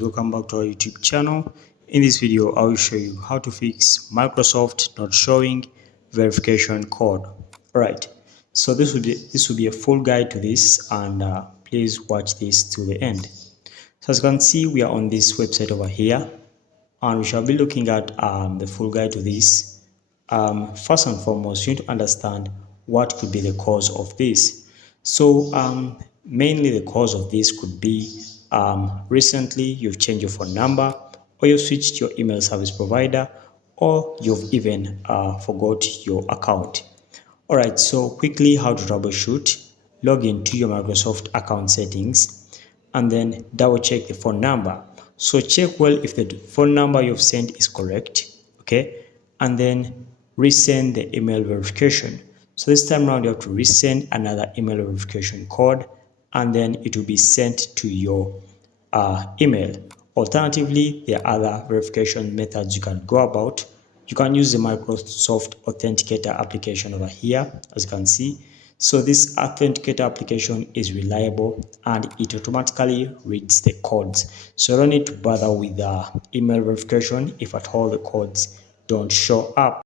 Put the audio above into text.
Welcome back to our YouTube channel. In this video, I will show you how to fix Microsoft not showing verification code. Alright, so this will be a full guide to this, and please watch this to the end. So as you can see, we are on this website over here, and we shall be looking at the full guide to this. First and foremost, you need to understand what could be the cause of this. So mainly the cause of this could be recently you've changed your phone number, or you've switched your email service provider, or you've even forgot your account. All right, so quickly how to troubleshoot. Log into your Microsoft account settings and then double check the phone number. So check well if the phone number you've sent is correct, okay? And then resend the email verification. So this time around you have to resend another email verification code, and then it will be sent to your email. Alternatively, there are other verification methods you can go about. You can use the Microsoft Authenticator application over here, as you can see. So this Authenticator application is reliable and it automatically reads the codes. So you don't need to bother with the email verification if at all the codes don't show up.